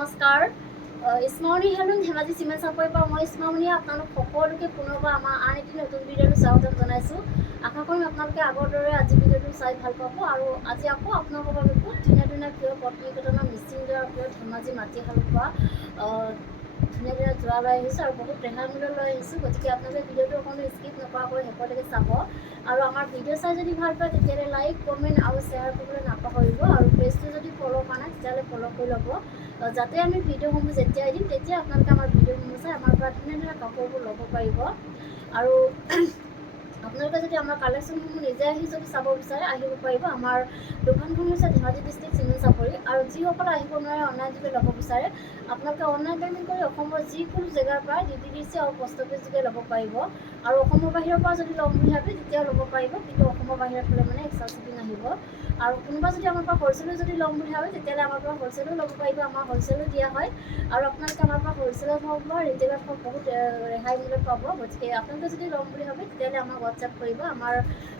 নমস্কাৰ স্মৰণী হেলুন ধেমাজি চিমেণ্ট চাপৰিৰ পৰা মই স্মৰণীয়ে আপোনালোক সকলোকে পুনৰবাৰ আমাৰ আন এটি নতুন ভিডিঅ'লৈ স্বাগতম জনাইছোঁ। আশা কৰিম আপোনালোকে আগৰ দৰে আজি ভিডিঅ'টো চাই ভাল পাব আৰু আজি আকৌ আপোনালোকৰ বাবে খুব ধুনীয়া ধুনীয়া প্ৰিয় পত্নীকটনৰ মিচিং যোৱাৰ প্ৰিয় ধেমাজি মাটিশালৰ পৰা ধুনীয়া ধুনীয়া যোৰা লৈ আহিছোঁ আৰু বহুত ৰেহাই মূল্য লৈ আহিছোঁ। গতিকে আপোনালোকে ভিডিঅ'টো অকণো স্কিপ নকৰাকৈ শেষলৈকে চাব আৰু আমাৰ ভিডিঅ' চাই যদি ভাল পায় তেতিয়াহ'লে লাইক কমেণ্ট আৰু শ্বেয়াৰ কৰিবলৈ নাপাহৰিব আৰু পেজটো যদি ফ'ল' কৰা নাই তেতিয়াহ'লে ফ'ল' কৰি ল'ব যাতে আমি ভিডিঅ'সমূহ যেতিয়াই দিম তেতিয়া আপোনালোকে আমাৰ ভিডিঅ'সমূহ চাই আমাৰ পৰা ধুনীয়া ধুনীয়া কাপোৰবোৰ ল'ব পাৰিব আৰু আপোনালোকে যদি আমাৰ কালেকশ্যনসমূহ নিজে আহি যদি চাব বিচাৰে আহিব পাৰিব। আমাৰ দোকানখন হৈছে ধেমাজি ডিষ্ট্ৰিক্ট চিমেণ্ট চাপৰি আৰু যিসকলে আহিব নোৱাৰে অনলাইন যোগে ল'ব বিচাৰে আপোনালোকে অনলাইন পে'মেণ্ট কৰি অসমৰ যিকোনো জেগাৰ পৰা DTDC আৰু পোষ্ট অফিচ যোগে ল'ব পাৰিব আৰু অসমৰ বাহিৰৰ পৰা যদি ল'ম বুলি ভাবে তেতিয়াও ল'ব পাৰিব, কিন্তু অসমৰ বাহিৰত হ'লে মানে এক্সট্ৰা শ্বিপিং আহিব আৰু কোনোবা যদি আমাৰ পৰা হ'লচেলো যদি ল'ম বুলি ভাবে তেতিয়াহ'লে আমাৰ পৰা হ'লচেলো ল'ব পাৰিব। আমাৰ হ'লচেলো দিয়া হয় আৰু আপোনালোকে আমাৰ পৰা হ'লচেলত হওক বা ৰিটেইলত হওক বহুত ৰেহাই মূল্যত পাব। গতিকে আপোনালোকে যদি ল'ম বুলি ভাবে তেতিয়াহ'লে আমাক হোৱাটছআপ কৰিব। আমাৰ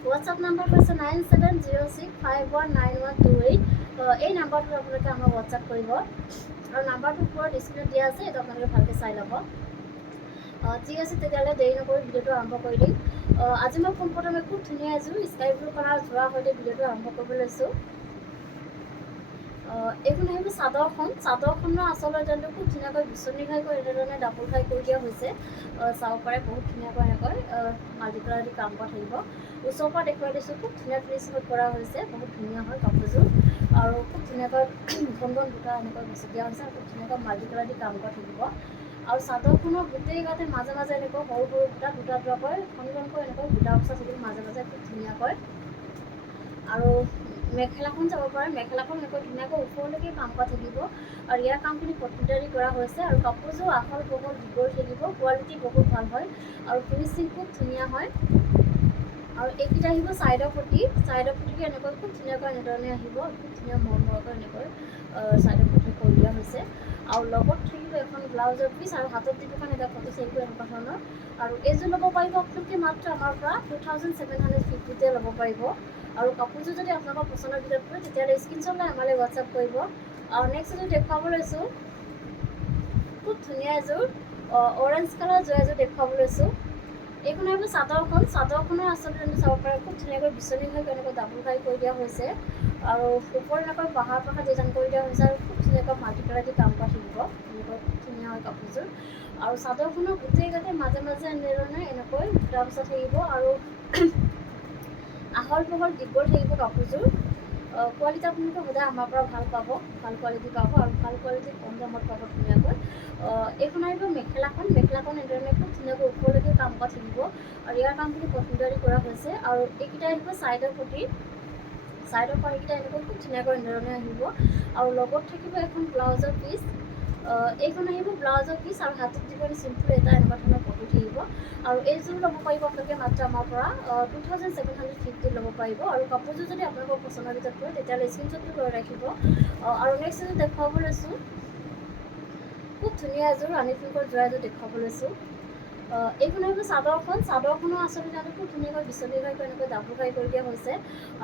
হোৱাটছআপ নাম্বাৰ হৈছে 9706519128। এই নাম্বাৰটোত আপোনালোকে আমাক হোৱাটছআপ কৰিব আৰু নাম্বাৰটো ওপৰত স্ক্ৰীণত দিয়া আছে, এইটো আপোনালোকে ভালকৈ চাই ল'ব। ঠিক আছে, তেতিয়াহ'লে দেৰি নকৰি ভিডিঅ'টো আৰম্ভ কৰি দিম। আজি মই পোনপ্ৰথমে খুব ধুনীয়া এযোৰ স্কাই ব্লু কালাৰ যোৰাৰ সৈতে ভিডিঅ'টো আৰম্ভ কৰিব লৈছোঁ। এইখন আহিব চাদৰখনৰ আচল ডিজাইনটো খুব ধুনীয়াকৈ বিচনী ঘাইকৈ এনেধৰণে ডাবুল ঘাই কৰি দিয়া হৈছে। চাব পাৰে বহুত ধুনীয়াকৈ এনেকৈ মাল্টি কালাৰ দি কাম কৰা থাকিব। ওচৰৰ পৰা দেখুৱাই দিছোঁ, খুব ধুনীয়া ফিনিচিঙত কৰা হৈছে, বহুত ধুনীয়া হয় কাপোৰযোৰ আৰু খুব ধুনীয়াকৈ ঘন ঘন বুটা এনেকৈ বেছি দিয়া হৈছে আৰু খুব ধুনীয়াকৈ মাল্টি কালাৰ দি কাম কৰা থাকিব আৰু চাদৰখনৰ গোটেই গাতে মাজে মাজে এনেকৈ সৰু সৰু বুটা দুটা দুটাকৈ ঘন ঘনকৈ এনেকৈ বুটা বচা থাকিব মাজে মাজে খুব ধুনীয়াকৈ। আৰু মেখেলাখন চাব পাৰে, মেখেলাখন এনেকৈ ধুনীয়াকৈ ওপৰলৈকে কাম কৰা থাকিব আৰু ইয়াৰ কামখিনি কটনটাৰী কৰা হৈছে আৰু কাপোৰযোৰ আহল বহল দীঘল থাকিব, কোৱালিটি বহুত ভাল হয় আৰু ফিনিচিং খুব ধুনীয়া হয়। আৰু এইকেইটা আহিব ছাইডৰ পটি এনেকৈ খুব ধুনীয়াকৈ এনেধৰণে আহিব, খুব ধুনীয়া মৰমৰকৈ এনেকৈ ছাইডৰ পটি কৰি দিয়া হৈছে আৰু লগত থাকিব এখন ব্লাউজৰ পিচ আৰু হাতত দিব কাৰণে এটা ফটো থাকিব এনেকুৱা ধৰণৰ। আৰু এইযোৰ ল'ব পাৰিব আপোনালোকে মাত্ৰ আমাৰ পৰা 2750 ল'ব পাৰিব আৰু কাপোৰযোৰ যদি আপোনালোকৰ পচন্দৰ ভিতৰত পৰে তেতিয়াহ'লে স্ক্ৰীনশ্বট লৈ আমালৈ হোৱাটছআপ কৰিব। আৰু নেক্সট এযোৰ দেখুৱাব লৈছোঁ, খুব ধুনীয়া এযোৰ অৰেঞ্জ কালাৰ যোৰা এযোৰ দেখুৱাব লৈছোঁ। এইখন আহিব চাদৰখনৰ আচলতে চাব পাৰে, খুব ধুনীয়াকৈ বিচনী ঘাই এনেকৈ ডাবুল ঘাই কৰি দিয়া হৈছে আৰু ওপৰত এনেকৈ পাহাৰ ডিজাইন কৰি দিয়া হৈছে আৰু খুব ধুনীয়াকৈ মাল্টি কালাৰ দি কাম কৰা থাকিব। এনেকৈ খুব ধুনীয়া হয় কাপোৰযোৰ আৰু চাদৰখনৰ গোটেই গাতে মাজে মাজে এনেধৰণে এনেকৈ বুটা বচা থাকিব আৰু আহল বহল দীঘল থাকিব কাপোৰযোৰ। কোৱালিটি আপোনালোকে সদায় আমাৰ পৰা ভাল পাব, ভাল কোৱালিটি পাব আৰু ভাল কোৱালিটি কম দামত পাব ধুনীয়াকৈ। এইখন আহিব মেখেলাখন এনেধৰণে খুব ধুনীয়াকৈ ওপৰলৈকে কাম কৰা থাকিব আৰু ইয়াৰ কামখিনি কটনটাৰী কৰা হৈছে আৰু এইকেইটা আহিব ছাইডৰ পাৰিকেইটা এনেকৈ খুব ধুনীয়াকৈ এনেধৰণে আহিব আৰু লগত থাকিব এখন ব্লাউজৰ পিচ। এইখন আহিব ব্লাউজৰ পিচ আৰু হাতত দিব চিম্পুল এটা এনেকুৱা ধৰণৰ পটি থাকিব আৰু এইযোৰ ল'ব পাৰিব আপোনালোকে মাত্ৰ আমাৰ পৰা 2750 ল'ব পাৰিব আৰু কাপোৰযোৰ যদি আপোনালোকৰ পচন্দৰ ভিতৰত পৰে তেতিয়াহ'লে স্ক্ৰীনশ্বটটো লৈ ৰাখিব। আৰু নেক্সট এযোৰ দেখুৱাব লৈছোঁ, খুব ধুনীয়া এযোৰ ৰাণী পিংকৰ যোৰা এযোৰ দেখুৱাব লৈছোঁ। এইখন আহিব চাদৰখনৰ আচল ডিজাইনটো খুব ধুনীয়াকৈ বিচনী ঘাইকৈ এনেকৈ ডাবুল ঘাই কৰি দিয়া হৈছে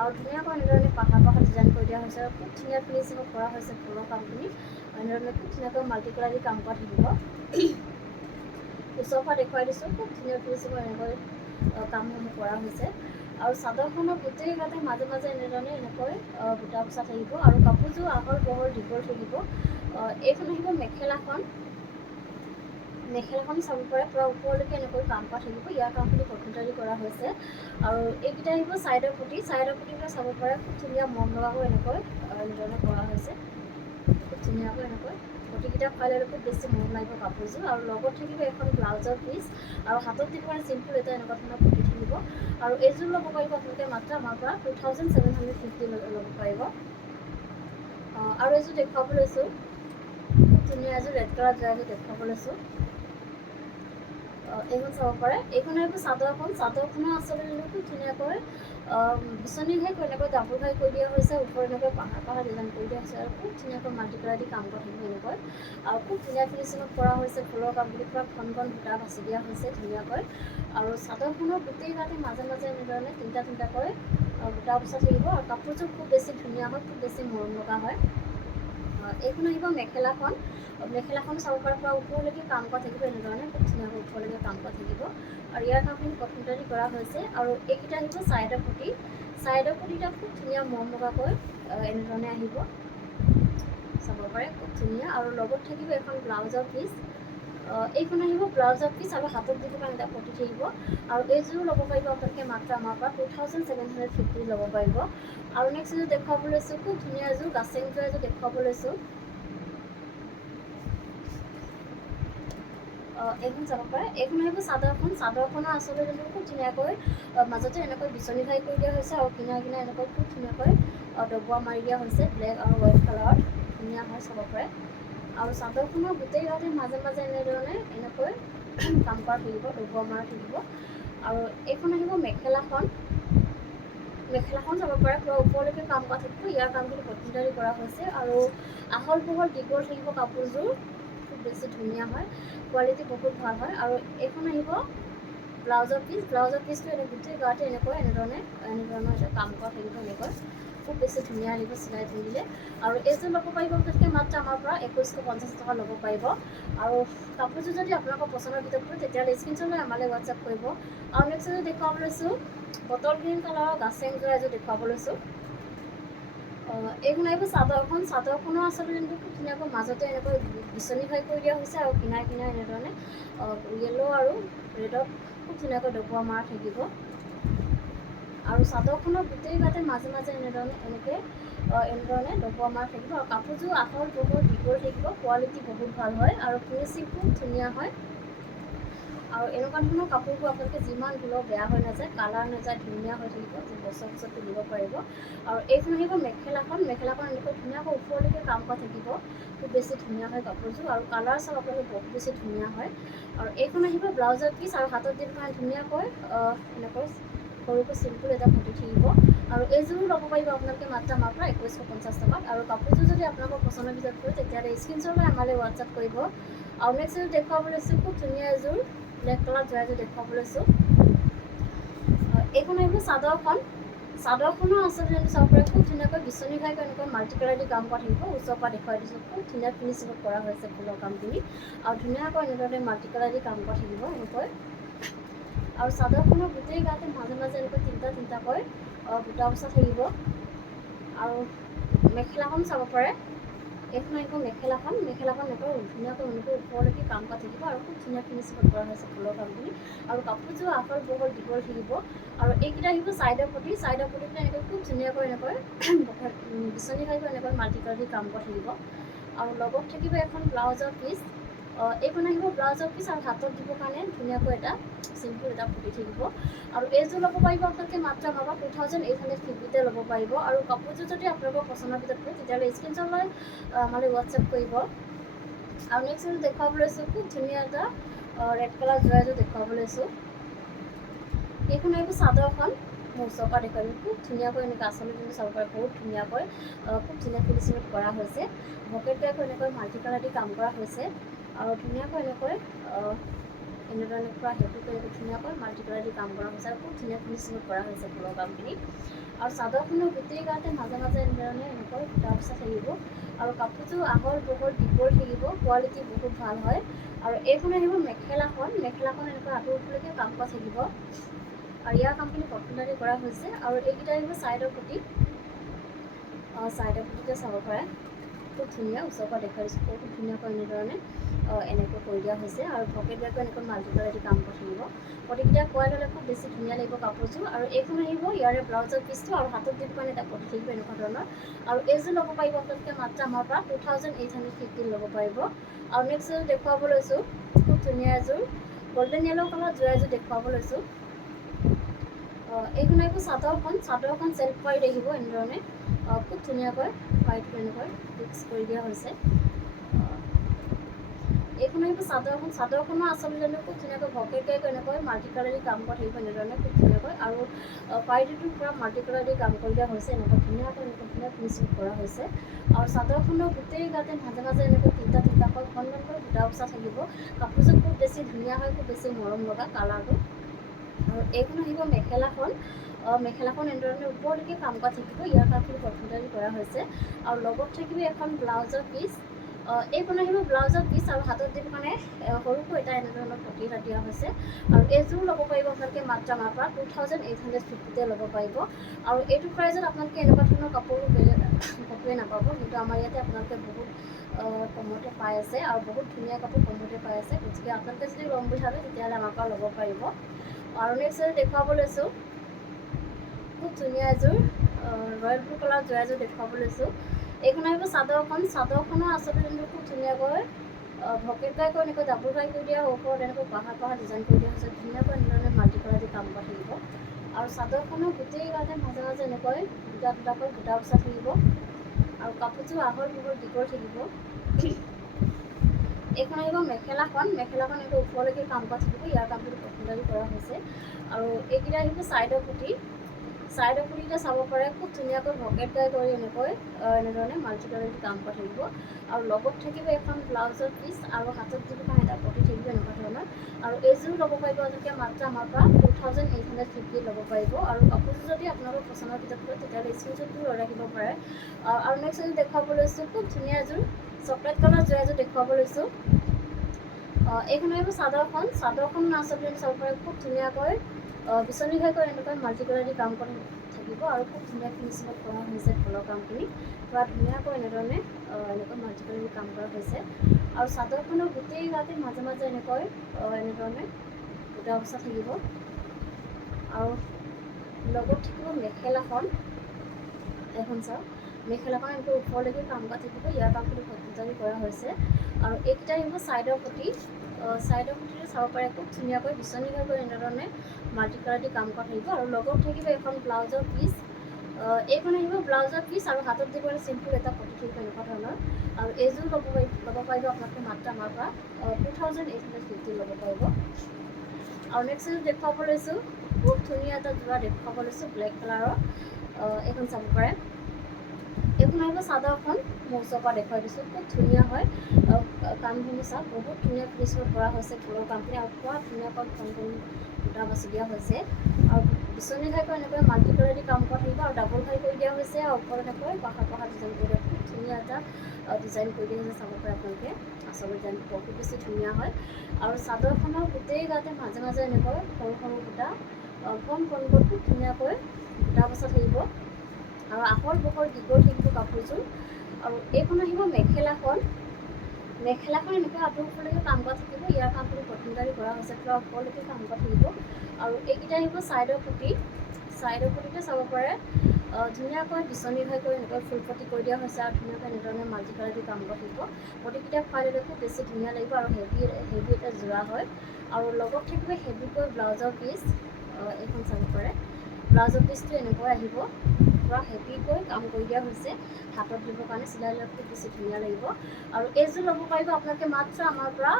আৰু ধুনীয়াকৈ এনেধৰণে পাহাৰ ডিজাইন কৰি দিয়া হৈছে আৰু খুব ধুনীয়া ফিনিচিঙত কৰা হৈছে ফুলৰ কামখিনি। এনেধৰণে খুব ধুনীয়াকৈ মাল্টি কালাৰ দি কাম কৰা থাকিব। ওচৰৰ পৰা দেখুৱাই দিছোঁ, খুব ধুনীয়া ফিনিচিঙৰ এনেকৈ কামসমূহ কৰা হৈছে আৰু চাদৰখনৰ গোটেই গাতে মাজে মাজে এনেধৰণে এনেকৈ বুটা বচা থাকিব আৰু কাপোৰযোৰ আহল বহল দীঘল থাকিব। এইখন আহিব মেখেলাখন চাব পাৰে, পূৰা ওপৰলৈকে এনেকৈ কাম কৰা থাকিব, ইয়াৰ কামখিনি কটনটাৰী কৰা হৈছে আৰু এইকেইটা আহিব ছাইডৰ পটিবিলাক চাব পাৰে, খুব ধুনীয়া মৰম লগাকৈ এনেকৈ এনেধৰণে কৰা হৈছে, খুব ধুনীয়াকৈ এনেকৈ পটিকেইটা খুৱাই ল'লে খুব বেছি মৰম লাগিব কাপোৰযোৰ আৰু লগত থাকিব এখন ব্লাউজৰ পিচ আৰু হাতত দিব কাৰণে চিম্পুল এটা এনেকুৱা ধৰণৰ পটি থাকিব আৰু এইযোৰ ল'ব পাৰিব আপোনালোকে মাত্ৰ আমাৰ পৰা 2750 ল'ব পাৰিব। আৰু এযোৰ দেখুৱাব লৈছোঁ, খুব ধুনীয়া এযোৰ ৰেড কালাৰ যোৰা এযোৰ দেখুৱাব লৈছোঁ। এইখন চাব পাৰে, এইখন আহিব চাদৰখনৰ আচলতে খুব ধুনীয়াকৈ বিচনী ঘাই এনেকৈ ডাবুল ঘাই কৰি দিয়া হৈছে, ওপৰত এনেকৈ পাহাৰ ডিজাইন কৰি দিয়া হৈছে আৰু খুব ধুনীয়াকৈ মাল্টি কালাৰ দি কাম কৰা থাকিব এনেকৈ আৰু খুব ধুনীয়া ফিনিচিঙত কৰা হৈছে। ফুলৰ কামখিনি পূৰা ঘন বুটা বাচি দিয়া হৈছে ধুনীয়াকৈ আৰু চাদৰখনৰ গোটেই গাতে মাজে মাজে এনেধৰণে তিনিটাকৈ বুটা বচা থাকিব আৰু কাপোৰযোৰ খুব বেছি ধুনীয়া হয়, খুব বেছি মৰম লগা হয়। এইখন আহিব মেখেলাখন। মেখেলাখন চাব পৰা পৰা ওপৰলৈকে কাম কৰা থাকিব, এনেধৰণে খুব ধুনীয়াকৈ ওপৰলৈকে কাম কৰা থাকিব। আৰু ইয়াৰ কামখিনি কটনটাৰি কৰা হৈছে। আৰু এইকেইটা আহিব ছাইডৰ পটি। ছাইডৰ পটিটা খুব ধুনীয়া মৰম লগাকৈ এনেধৰণে আহিব, চাব পাৰে খুব ধুনীয়া। আৰু লগত থাকিব এখন ব্লাউজৰ পিচ। এইখন আহিব ব্লাউজৰ পিচ আৰু হাতত দিব কাৰণে এটা পটি থাকিব। আৰু এইযোৰো ল'ব পাৰিব আপোনালোকে মাত্ৰ আমাৰ পৰা 2750 ল'ব পাৰিব। আৰু নেক্সট এযোৰ দেখুৱাব লৈছোঁ, খুব ধুনীয়া এযোৰ গাছেং যোৰা এযোৰ দেখুৱাব লৈছোঁ। এইখন চাব পাৰে। এইখন আহিব চাদৰখন। চাদৰখনৰ আচলতে যোনটো খুব ধুনীয়াকৈ মাজতে এনেকৈ বিচনী ঘাই কৰি দিয়া হৈছে, আৰু কিনাৰে কিনাৰে এনেকৈ খুব ধুনীয়াকৈ ডবোৱা মাৰি দিয়া হৈছে, ব্লেক আৰু হোৱাইট কালাৰত ধুনীয়া হয়, চাব পাৰে। আৰু চাদৰখনৰ গোটেই গাতে মাজে মাজে এনেধৰণে এনেকৈ কাম কৰা থাকিব, ডবোৱা মৰা থাকিব। আৰু এইখন আহিব মেখেলাখন। মেখেলাখন চাব পাৰে পুৰা ওপৰলৈকে কাম কৰা থাকিব। ইয়াৰ কামখিনি কটনটাৰি কৰা হৈছে। আৰু আহল বহল দীঘল থাকিব কাপোৰযোৰ, খুব বেছি ধুনীয়া হয়, কোৱালিটি বহুত ভাল হয়। আৰু এইখন আহিব ব্লাউজৰ পিচ। ব্লাউজৰ পিচটো গোটেই গাতে এনেধৰণৰ এটা কাম কৰা থাকিব, এনেকৈ খুব বেছি ধুনীয়া লাগিব চিলাই পিন্ধিলে। আৰু এইযোৰ ল'ব পাৰিব আপোনালোকে মাত্ৰ আমাৰ পৰা 2150 টকা ল'ব পাৰিব। আৰু কাপোৰযোৰ যদি আপোনালোকৰ পচন্দৰ ভিতৰত পৰে তেতিয়াহ'লে স্ক্ৰীনশ্বট লৈ আমালৈ হোৱাটছআপ কৰিব। আৰু নেক্সট এযোৰ দেখুৱাব লৈছোঁ, বটল গ্ৰীণ কালাৰৰ গাছেং যোৰা এযোৰ দেখুৱাব লৈছোঁ। এইখন আহিব চাদৰখন। চাদৰখনৰ আচলতে যোনটো খুব ধুনীয়াকৈ মাজতে এনেকৈ বিচনী ঘাই কৰি দিয়া হৈছে, আৰু কিনাৰে কিনাৰে এনেধৰণে য়েল্ল' আৰু ৰেডত খুব ধুনীয়াকৈ ডবোৱা মৰা থাকিব। আৰু চাদৰখনৰ গোটেই গাতে মাজে মাজে এনেধৰণে ডবোৱা মৰা থাকিব। আৰু কাপোৰযোৰ আহল বহল দীঘল থাকিব, কোৱালিটি বহুত ভাল হয়, আৰু ফিনিচিং খুব ধুনীয়া হয়। আৰু এনেকুৱা ধৰণৰ কাপোৰবোৰ আপোনালোকে যিমান ধুলেও বেয়া হৈ নাযায়, কালাৰ নাযায়, ধুনীয়া হৈ থাকিব, বছৰ বছৰ পিন্ধিব পাৰিব। আৰু এইখন আহিব মেখেলাখন। মেখেলাখন এনেকৈ ধুনীয়াকৈ ওপৰলৈকে কাম কৰা থাকিব, খুব বেছি ধুনীয়া হয় কাপোৰযোৰ। আৰু কালাৰ চাব আপোনালোকে বহুত বেছি ধুনীয়া হয়। আৰু এইখন আহিব ব্লাউজৰ পিচ। আৰু হাতত দিব কাৰণে ধুনীয়াকৈ এনেকৈ সৰুকৈ চিম্পুল এটা পটি থাকিব। আৰু এইযোৰো ল'ব পাৰিব আপোনালোকে মাত্ৰ আমাৰ পৰা 2150 টকাত। আৰু কাপোৰযোৰ যদি আপোনালোকৰ পচন্দৰ ভিতৰত পৰে তেতিয়াহ'লে স্ক্ৰীনশ্বট লৈ আমালৈ হোৱাটছআপ কৰিব। আৰু নেক্সট এযোৰ দেখুৱাব লৈছোঁ, খুব ধুনীয়া এযোৰ ব্লেক কালাৰ যোৰা এযোৰ দেখুৱাব লৈছোঁ। এইখন আহিব চাদৰখন। চাদৰখনৰ আচলতে যোনটো চাব পাৰে খুব ধুনীয়াকৈ বিচনী ঘাই এনেকৈ মাল্টি কালাৰ দি কাম কৰা থাকিব। ওচৰৰ পৰা দেখুৱাই দিছোঁ, খুব ধুনীয়া ফিনিচিঙত কৰা হৈছে ফুলৰ কামখিনি। আৰু ধুনীয়াকৈ এনেধৰণে মাল্টি কালাৰ দি কাম কৰা থাকিব এনেকৈ। আৰু চাদৰখনৰ গোটেই গাতে মাজে মাজে এনেকৈ তিনিটা তিনিটাকৈ বুটা বচা থাকিব। আৰু মেখেলাখন চাব পাৰে। এইখন আহিব মেখেলাখন। মেখেলাখন এনেকৈ ধুনীয়াকৈ ওপৰলৈকে কাম কৰা থাকিব, আৰু খুব ধুনীয়া ফিনিচিঙত কৰা হৈছে ফুলৰ কামখিনি। আৰু কাপোৰযোৰ আহল বহল দীঘল থাকিব। আৰু এইকেইটা আহিব ছাইডৰ পটি। ছাইডৰ পটিকেইটা এনেকৈ খুব ধুনীয়াকৈ বিচনী ঘাইকৈ এনেকৈ মাল্টি কালাৰ দি কাম কৰা থাকিব। আৰু লগত থাকিব এখন ব্লাউজৰ পিচ। এইখন আহিব ব্লাউজৰ পিচ, আৰু হাতত দিবৰ কাৰণে ধুনীয়াকৈ এটা চিম্পুল এটা পটি থাকিব। আৰু এইযোৰ ল'ব পাৰিব আপোনালোকে মাত্ৰ আমাৰ পৰা 2850 ল'ব পাৰিব। আৰু কাপোৰযোৰ যদি আপোনালোকৰ পচন্দৰ ভিতৰত পৰে তেতিয়াহ'লে স্ক্ৰীনশ্বট লৈ আমালৈ হোৱাটছআপ কৰিব। আৰু নেক্সট এযোৰ দেখুৱাব লৈছোঁ, খুব ধুনীয়া এটা ৰেড কালাৰ যোৰা এযোৰ দেখুৱাব লৈছোঁ। এইখন আহিব চাদৰখন। মোৰ ওচৰৰ পৰা দেখুৱাই দিওঁ, খুব ধুনীয়াকৈ এনেকৈ আচলতে কিন্তু চাব পাৰে, বহুত ধুনীয়াকৈ খুব ধুনীয়া ফিনিচিঙত কৰা হৈছে। ভকেট টাইপৰ এনেকৈ মাল্টি কালাৰ দি কাম কৰা হৈছে। আৰু ধুনীয়াকৈ এনেধৰণে পৰা সেইটো কৰি ধুনীয়াকৈ মাল্টি কালাৰ দি কাম কৰা হৈছে, আৰু খুব ধুনীয়া ফিনিচিঙত কৰা হৈছে ফুলৰ কামখিনি। আৰু চাদৰখনৰ গোটেই গাতে মাজে মাজে এনেধৰণে এনেকৈ বুটা বচা থাকিব। আৰু কাপোৰযোৰ আহল বহল দীঘল থাকিব, কোৱালিটি বহুত ভাল হয়। আৰু এইখন আহিব মেখেলাখন। মেখেলাখন এনেকৈ আঁতৰ ওপৰলৈকে কাম কৰা থাকিব। আৰু ইয়াৰ কামখিনি কটনটাৰি কৰা হৈছে। আৰু এইকেইটা আহিব ছাইডৰ পটি। ছাইডৰ পটিতে চাব পাৰে, খুব ধুনীয়া। ওচৰৰ পৰা দেখুৱাই দিছোঁ, খুব ধুনীয়াকৈ এনেধৰণে এনেকৈ কৰি দিয়া হৈছে। আৰু ভকেট টাইপৰ এনেকৈ মাল্টি কালাৰ দি কাম কৰি থাকিব। পটিকেইটা পোৱাই ল'লে খুব বেছি ধুনীয়া লাগিব কাপোৰযোৰ। আৰু এইখন আহিব ইয়াৰে ব্লাউজৰ পিচটো, আৰু হাতত দিব কাৰণে এটা পটি থাকিব এনেকুৱা ধৰণৰ। আৰু এইযোৰ ল'ব পাৰিব আপোনালোকে মাত্ৰ আমাৰ পৰা 2850 ল'ব পাৰিব। আৰু নেক্সট এযোৰ দেখুৱাব লৈছোঁ, খুব ধুনীয়া এযোৰ গল্ডেন য়েল্ল' কালাৰ যোৰা এযোৰ দেখুৱাব লৈছোঁ। এইখন আহিব চাদৰখন। চাদৰখন চেল্ফ পাৰি দেখিব এনেধৰণে খুব ধুনীয়াকৈ পাইটো এনেকৈ ফিক্স কৰি দিয়া হৈছে। এইখন আহিব চাদৰখন। চাদৰখনৰ আচলতে জানো খুব ধুনীয়াকৈ ভকেট টাইপ এনেকৈ মাল্টি কালাৰ দি কাম কৰা থাকিব এনেধৰণে খুব ধুনীয়াকৈ। আৰু পাইটোৰ পৰা মাল্টি কালাৰ দি কাম কৰি দিয়া হৈছে, এনেকৈ ধুনীয়া ফিনিচিং কৰা হৈছে। আৰু চাদৰখনৰ গোটেই গাতে মাজে মাজে এনেকৈ তিনিটা তিনিটাকৈ খণ্ডকৈ বুটা বচা থাকিব। কাপোৰযোৰ খুব বেছি ধুনীয়া হয়, খুব বেছি মৰম লগা কালাৰটো। আৰু এইখন আহিব মেখেলাখন। মেখেলাখন এনেধৰণে ওপৰলৈকে কাম কৰা থাকিব, ইয়াৰ কামখিনি কমপ্লিটালি কৰা হৈছে। আৰু লগত থাকিব এখন ব্লাউজৰ পিচ, এইখন আহিব ব্লাউজৰ পিচ আৰু হাতত দিব কাৰণে সৰুকৈ এটা এনেধৰণৰ পতি এটা দিয়া হৈছে। আৰু এইযোৰ ল'ব পাৰিব আপোনালোকে মাত্ৰ আমাৰ পৰা 2850তে ল'ব পাৰিব। আৰু এইটো প্ৰাইজত আপোনালোকে এনেকুৱা ধৰণৰ কাপোৰ বেলেগ কাপোৰে নাপাব, কিন্তু আমাৰ ইয়াতে আপোনালোকে বহুত কমতে পাই আছে আৰু বহুত ধুনীয়া কাপোৰ কমতে পাই আছে। গতিকে আপোনালোকে যদি ল'ম বুলি ভাবে তেতিয়াহ'লে আমাৰ পৰা ল'ব পাৰিব। আৰু নেক্সট দেখুৱাব লৈছোঁ খুব ধুনীয়া এযোৰ ৰয়েল ব্লু কালাৰ জোৰা এযোৰ দেখুৱাব লৈছোঁ। এইখন আহিব চাদৰখন, চাদৰখনৰ আচলতে যোনটো খুব ধুনীয়াকৈ ভকেটকৈ এনেকৈ ডাবুল ফ্ৰাই কৰি দিয়া, ওপৰত এনেকৈ পাহাৰ ডিজাইন কৰি দিয়া হৈছে, ধুনীয়াকৈ এনেধৰণে মাল্টি কালাৰ দি কাম কৰা থাকিব। আৰু চাদৰখনৰ গোটেই গাতে মাজে মাজে এনেকৈ দুটা দুটাকৈ বুটা বচা থাকিব। আৰু কাপোৰযোৰ আহল বহল দীঘল থাকিব। এইখন আহিব মেখেলাখন, মেখেলাখন এনেকৈ ওপৰলৈকে কাম কৰা থাকিব, ইয়াৰ কামখিনি কমপ্লিটালি কৰা হৈছে। আৰু এইকেইটা আহিব ছাইডৰ পুটি, ছাইডৰ পুটিকেইটা চাব পাৰে খুব ধুনীয়াকৈ ভকেট কৰি এনেধৰণে মাল্টি কালাৰ দি কাম কৰা থাকিব। আৰু লগত থাকিব এখন ব্লাউজৰ পিচ আৰু হাতত যিটো কাৰণে এটা পতি থাকিব এনেকুৱা ধৰণৰ। আৰু এইযোৰ ল'ব পাৰিব আপোনালোকে মাত্ৰ আমাৰ পৰা 2850 ল'ব পাৰিব। আৰু কাপোৰযোৰ যদি আপোনালোকৰ পচন্দৰ ভিতৰত হয় তেতিয়াহ'লে স্ক্ৰীনশ্বটটো লৈ ৰাখিব পাৰে। আৰু নেক্সট এযোৰ দেখুৱাব লৈছোঁ খুব ধুনীয়া এযোৰ চকলেট কালাৰ জোৰা এযোৰ দেখুৱাব লৈছোঁ। এইখন আহিব চাদৰখন, চাদৰখন আচলতে চাব পাৰে খুব ধুনীয়াকৈ বিচনী ঘাইকৈ এনেকৈ মাল্টি কালাৰ দি কাম কৰা থাকিব। আৰু খুব ধুনীয়া ফিনিচিঙত কৰা হৈছে ফুলৰ কামখিনি, পুৰা ধুনীয়াকৈ এনেধৰণে এনেকৈ মাল্টি কালাৰ দি কাম কৰা হৈছে। আৰু চাদৰখনৰ গোটেই গাতে মাজে মাজে এনেকৈ এনেধৰণে বুটা বচা থাকিব। আৰু লগত থাকিব মেখেলাখন, এখন চাওক মেখেলাখন এনেকৈ ওপৰলৈকে কাম কৰা থাকিব, ইয়াৰ কামখিনি কমপ্লিটালি কৰা হৈছে। আৰু এইকেইটা আহিব ছাইডৰ পুটি, ছাইডৰ পুটিটো চাব পাৰে খুব ধুনীয়াকৈ বিচনী ঘাইকৈ এনেধৰণে মাল্টি কালাৰ দি কাম কৰা থাকিব। আৰু লগত থাকিব এখন ব্লাউজৰ পিচ, এইখন আহিব ব্লাউজৰ পিচ আৰু হাতত দিব চিম্পুল এটা পতি থাকিব এনেকুৱা ধৰণৰ। আৰু এইযোৰ ল'ব পাৰিব আপোনালোকে মাত্ৰ আমাৰ পৰা 2850 ল'ব পাৰিব। আৰু নেক্সট এযোৰ দেখুৱাব লৈছোঁ খুব ধুনীয়া এটা যোৰা দেখুৱাব লৈছোঁ ব্লেক কালাৰৰ, এইখন চাব পাৰে। এইখন আহিব চাদৰখন, মোৰ ওচৰৰ পৰা দেখুৱাই দিছোঁ, খুব ধুনীয়া হয়। কামখিনি চাওক বহুত ধুনীয়া ফিনিচিঙত কৰা হৈছে ফুলৰ কামখিনি, আৰু পুৰা ধুনীয়াকৈ কণ বুটা বাচি দিয়া হৈছে। আৰু বিচনী ঘাইকৈ এনেকৈ মাল্টি কালাৰ দি কাম কৰা থাকিব। আৰু ডাবল ঘাই কৰি দিয়া হৈছে, আৰু ওপৰত এনেকৈ পাহাৰ ডিজাইন কৰি দিয়া, খুব ধুনীয়া এটা ডিজাইন কৰি দিয়া হৈছে। চাব পাৰে আপোনালোকে আচল ডিজাইনটো বহুত বেছি ধুনীয়া হয়। আৰু চাদৰখনৰ গোটেই গাতে মাজে মাজে এনেকৈ সৰু সৰু বুটা কণ খুব ধুনীয়াকৈ বুটা বচা থাকিব। আৰু আহল বহল দীঘল থাকিব কাপোৰযোৰ। আৰু এইখন আহিব মেখেলাখন, মেখেলাখন এনেকৈ আঁতৰলৈকে কাম কৰা থাকিব, ইয়াৰ কামখিনি কমপ্লিটালি কৰা হৈছে, পুৰা ওপৰলৈকে কাম কৰা থাকিব। আৰু এইকেইটা আহিব ছাইডৰ পুটি, ছাইডৰ পুটিতে চাব পাৰে ধুনীয়াকৈ বিচনী ঘাইকৈ এনেকৈ ফুল পটি কৰি দিয়া হৈছে। আৰু ধুনীয়াকৈ এনেধৰণে মাল্টি কালাৰ দি কাম কৰা থাকিব। পটিকেইটা খুৱাই দিলে খুব বেছি ধুনীয়া লাগিব, আৰু হেভি এটা যোৰা হয়। আৰু লগত থাকিব হেভিকৈ ব্লাউজৰ পিচ, এইখন চাব পাৰে ব্লাউজৰ পিচটো এনেকৈ আহিব, পুৰা হেভিকৈ কাম কৰি দিয়া হৈছে, হাতত দিবৰ কাৰণে চিলাই ল'লে খুব বেছি ধুনীয়া লাগিব। আৰু এইযোৰ ল'ব পাৰিব আপোনালোকে মাত্ৰ আমাৰ পৰা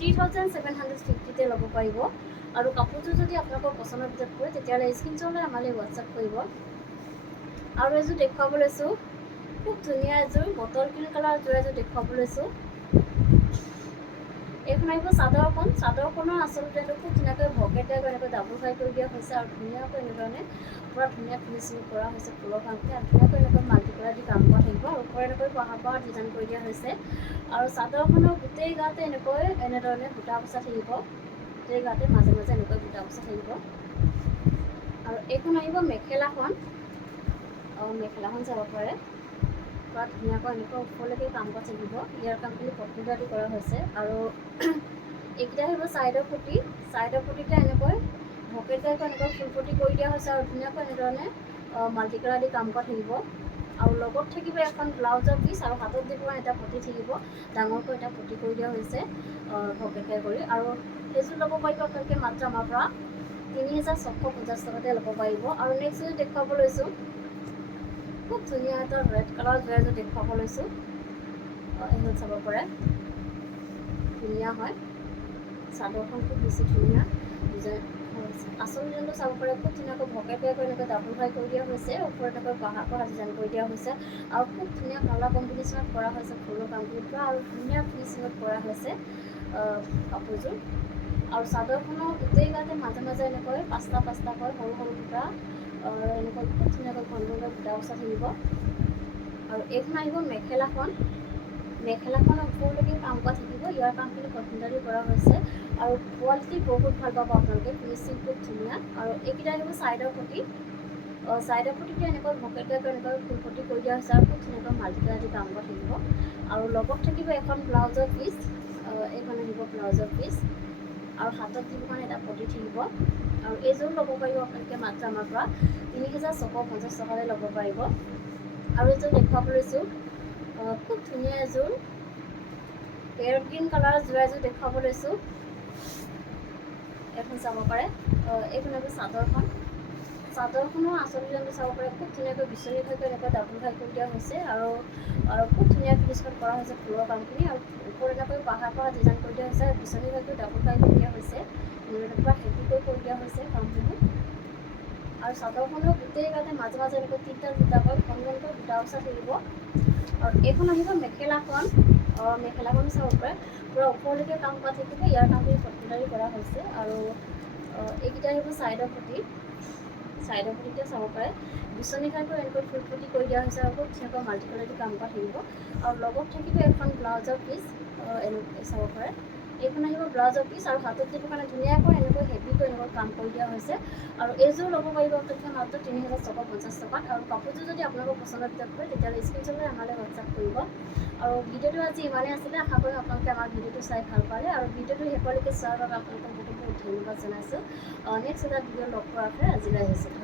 3750তে ল'ব পাৰিব। আৰু কাপোৰযোৰ যদি আপোনালোকৰ পচন্দৰ ভিতৰত পৰে তেতিয়াহ'লে স্ক্ৰীনশ্বট লৈ আমালৈ হোৱাটছআপ কৰিব। আৰু এযোৰ দেখুৱাব লৈছোঁ খুব ধুনীয়া এযোৰ বটল গ্ৰীণ কালাৰ জোৰা এযোৰ দেখুৱাব লৈছোঁ। এইখন আহিব চাদৰখন, চাদৰখনৰ আচলতে খুব ধুনীয়াকৈ ভকেট এনেকৈ ডাবুল ফ্ৰাই কৰি দিয়া হৈছে। আৰু ধুনীয়াকৈ এনেধৰণে পুৰা ধুনীয়া ফিনিচিং কৰা হৈছে ফুলৰ কামখিনি, আৰু ধুনীয়াকৈ এনেকৈ মাল্টি কালাৰ দি কাম কৰা থাকিব। আৰু ওপৰত এনেকৈ পাহাৰ ডিজাইন কৰি দিয়া হৈছে। আৰু চাদৰখনৰ গোটেই গাতে এনেধৰণে বুটা বচা থাকিব, গোটেই গাতে মাজে মাজে এনেকৈ বুটা বচা থাকিব। আৰু এইখন আহিব মেখেলাখন, মেখেলাখন চাব পাৰে পুৰা ধুনীয়াকৈ এনেকৈ ওপৰলৈকে কাম কৰা থাকিব, ইয়াৰ কামখিনি কমপ্লিটালি কৰা হৈছে। আৰু এইকেইটা আহিব ছাইডৰ পুটি, ছাইডৰ পুটিতে এনেকৈ ভকেট এনেকৈ ফুল পটি কৰি দিয়া হৈছে। আৰু ধুনীয়াকৈ এনেধৰণে মাল্টি কালাৰ দি কাম কৰা থাকিব। আৰু লগত থাকিব এখন ব্লাউজৰ পিচ, আৰু হাতত দিব এটা পতি থাকিব, ডাঙৰকৈ এটা পতি কৰি দিয়া হৈছে ভকেট কৰি। আৰু সেইযোৰ ল'ব পাৰিব আপোনালোকে মাত্ৰ আমাৰ পৰা 3650 ল'ব পাৰিব। আৰু নেক্সট এযোৰ দেখুৱাব লৈছোঁ খুব ধুনীয়া এটা ৰেড কালাৰ জোৰা এযোৰ দেখুৱাব লৈছোঁ, এইখন চাব পাৰে ধুনীয়া হয়। চাদৰখন খুব বেছি ধুনীয়া ডিজাইন আচল ডিজাইনটো চাব পাৰে, খুব ধুনীয়াকৈ ভকেট এনেকৈ ডাবুল ফ্ৰাই কৰি দিয়া হৈছে, ওপৰত এনেকৈ পাহাৰ ডিজাইন কৰি দিয়া হৈছে। আৰু খুব ধুনীয়া কালাৰ কম্বিনেশ্যনত কৰা হৈছে ফুলৰ কামখিনি, পুৰা আৰু ধুনীয়া ফিনিচিঙত কৰা হৈছে কাপোৰযোৰ। আৰু চাদৰখনৰ গোটেই গাতে মাজে মাজে এনেকৈ পাঁচটাকৈ সৰু সৰু দুটা এনেকৈ খুব ধুনীয়াকৈ ঘন ঘনকৈ বুটা বচা থাকিব। আৰু এইখন আহিব মেখেলাখন। মেখেলাখনৰ ওপৰলৈকে কাম কৰা থাকিব। ইয়াৰ কামখিনি কটনদাৰী কৰা হৈছে আৰু কোৱালিটি বহুত ভাল পাব আপোনালোকে, ফিনিচিং খুব ধুনীয়া। আৰু এইকেইটা আহিব ছাইডৰ পটি। ছাইডৰ পটিটো এনেকৈ ভকেটকৈ এনেকৈ ফুল পটি কৰি দিয়া হৈছে আৰু খুব ধুনীয়াকৈ মাল্টিকালাৰ কাম কৰা থাকিব। আৰু লগত থাকিব এখন ব্লাউজৰ পিচ। এইখন আহিব ব্লাউজৰ পিচ আৰু হাতত দিব কাৰণে এটা পটি থাকিব। আৰু এইযোৰ ল'ব পাৰিব আপোনালোকে মাত্ৰ আমাৰ পৰা ৩,৬৫০ টকালৈ ল'ব পাৰিব। আৰু এইযোৰ দেখুৱাব লৈছোঁ, খুব ধুনীয়া এযোৰ পেৰট গ্ৰীণ কালাৰৰ যোৰা এযোৰ দেখুৱাব লৈছোঁ। এখন চাব পাৰে। এইখন হ'ব চাদৰখন। চাদৰখনৰ আঁচল ডিজাইনটো চাব পাৰে, খুব ধুনীয়াকৈ বিচনী ঘাইকৈ এনেকৈ ডাবুল ঘাই কৰি দিয়া হৈছে আৰু খুব ধুনীয়া ফিনিচিং কৰা হৈছে ফুলৰ কামখিনি। আৰু ওপৰত এনেকৈ পাহাৰ ডিজাইন কৰি দিয়া হৈছে, বিচনী ঘাইকৈ ডাবুল ঘাই কৰি দিয়া হৈছে, এনেকুৱা হেভিকৈ কৰি দিয়া হৈছে কামখিনি। আৰু চাদৰখনৰ গোটেই গাতে মাজে মাজে এনেকৈ তিনিটা দুটাকৈ ঘন ঘনকৈ বুটা বচা থাকিব। আৰু এইখন আহিব মেখেলাখন। মেখেলাখনো চাব পাৰে, পূৰা ওপৰলৈকে কাম কৰা থাকিব। ইয়াৰ কামখিনি কটনদাৰী কৰা হৈছে। আৰু এইকেইটা আহিব ছাইডৰ পটি। ছাইডৰ পটিতে চাব পাৰে, বিচনী ঘাইকৈ এনেকৈ ফুল পটি কৰি দিয়া হৈছে আৰু খুব ধুনীয়াকৈ মাল্টিকালাৰটো কাম কৰা থাকিব। আৰু লগত থাকিব এখন ব্লাউজৰ পিচ। এনেকৈ চাব পাৰে, এইখন আহিব ব্লাউজৰ পিচ আৰু হাতত দিবৰ কাৰণে ধুনীয়াকৈ এনেকৈ হেভিকৈ এনেকৈ কাম কৰি দিয়া হৈছে। আৰু এইযোৰ ল'ব পাৰিব আপোনালোকে মাত্ৰ ৩,৬৫০ টকাত। আৰু কাপোৰযোৰ যদি আপোনালোকৰ পচন্দৰ ভিতৰত পৰে তেতিয়াহ'লে স্ক্ৰীনশ্বট লৈ আমালৈ হোৱাটছআপ কৰিব। আৰু ভিডিঅ'টো আজি ইমানেই আছিলে। আশা কৰিম আপোনালোকে আমাৰ ভিডিঅ'টো চাই ভাল পালে। আৰু ভিডিঅ'টো শেষলৈকে চোৱাৰ বাবে আপোনালোকক বহুত বহুত ধন্যবাদ জনাইছোঁ। নেক্সট এটা ভিডিঅ' লগ পোৱাৰ আশাৰে আজিলৈ আহিছোঁ।